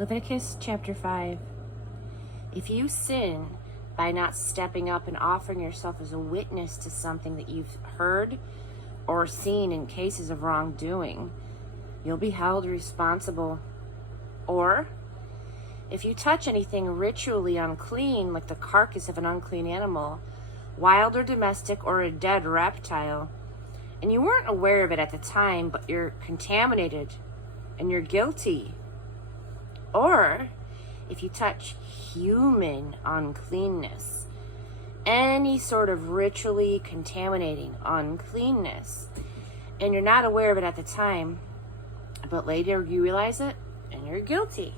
Leviticus Chapter 5. If you sin by not stepping up and offering yourself as a witness to something that you've heard or seen in cases of wrongdoing, you'll be held responsible. Or, if you touch anything ritually unclean, like the carcass of an unclean animal, wild or domestic, or a dead reptile, and you weren't aware of it at the time, but you're contaminated and you're guilty. Or, if you touch human uncleanness, any sort of ritually contaminating uncleanness, and you're not aware of it at the time, but later you realize it, and you're guilty.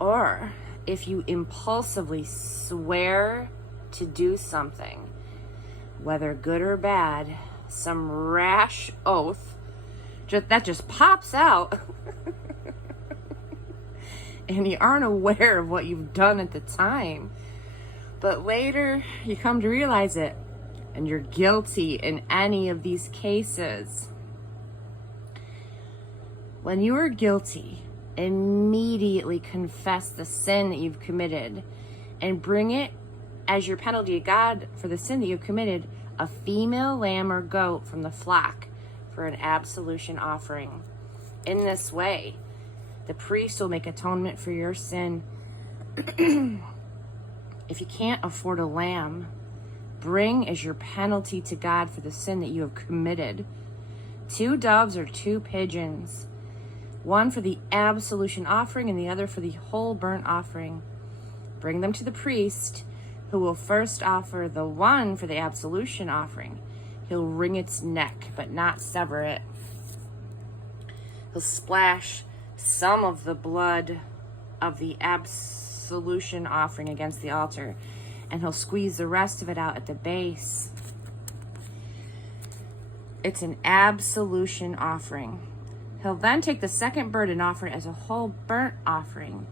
Or, if you impulsively swear to do something, whether good or bad, some rash oath that just pops out, and you aren't aware of what you've done at the time, but later you come to realize it, and you're guilty in any of these cases. When you are guilty, immediately confess the sin that you've committed and bring it as your penalty to God for the sin that you've committed, a female lamb or goat from the flock for an absolution offering. In this way, the priest will make atonement for your sin. If you can't afford a lamb, bring as your penalty to God for the sin that you have committed 2 doves or 2 pigeons, one for the absolution offering and the other for the whole burnt offering. Bring them to the priest, who will first offer the one for the absolution offering. He'll wring its neck, but not sever it. He'll splash some of the blood of the absolution offering against the altar, and he'll squeeze the rest of it out at the base. It's an absolution offering. He'll then take the second bird and offer it as a whole burnt offering.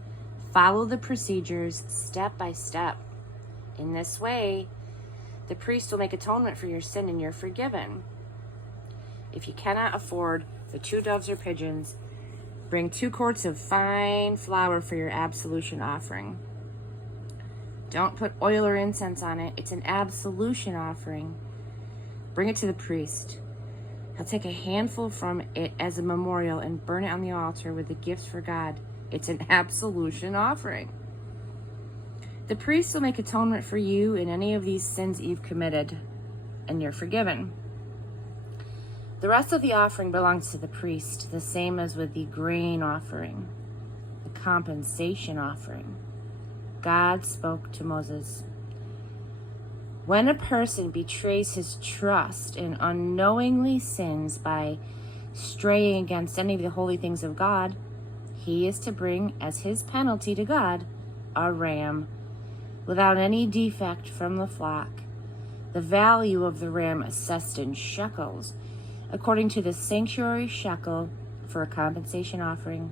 Follow the procedures step by step. In this way, the priest will make atonement for your sin and you're forgiven. If you cannot afford the 2 doves or pigeons, bring 2 quarts of fine flour for your absolution offering. Don't put oil or incense on it. It's an absolution offering. Bring it to the priest. He'll take a handful from it as a memorial and burn it on the altar with the gifts for God. It's an absolution offering. The priest will make atonement for you in any of these sins that you've committed, and you're forgiven. The rest of the offering belongs to the priest, the same as with the grain offering, the compensation offering. God spoke to Moses. When a person betrays his trust and unknowingly sins by straying against any of the holy things of God, he is to bring as his penalty to God a ram without any defect from the flock. The value of the ram assessed in shekels, according to the sanctuary shekel for a compensation offering.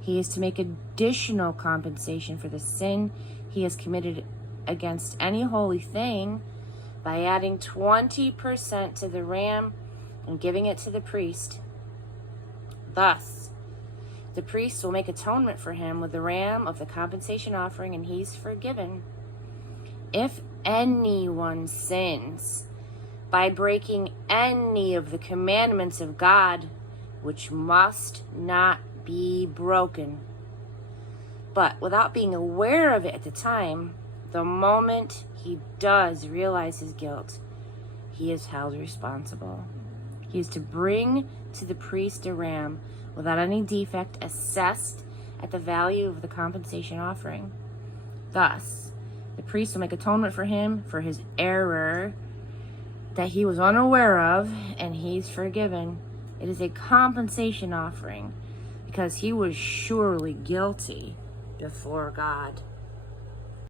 He is to make additional compensation for the sin he has committed against any holy thing by adding 20% to the ram and giving it to the priest. Thus, the priest will make atonement for him with the ram of the compensation offering, and he's forgiven. If anyone sins by breaking any of the commandments of God, which must not be broken, but without being aware of it at the time, the moment he does realize his guilt, he is held responsible. He is to bring to the priest a ram without any defect assessed at the value of the compensation offering. Thus, the priest will make atonement for him for his error that he was unaware of, and he's forgiven. It is a compensation offering because he was surely guilty before God.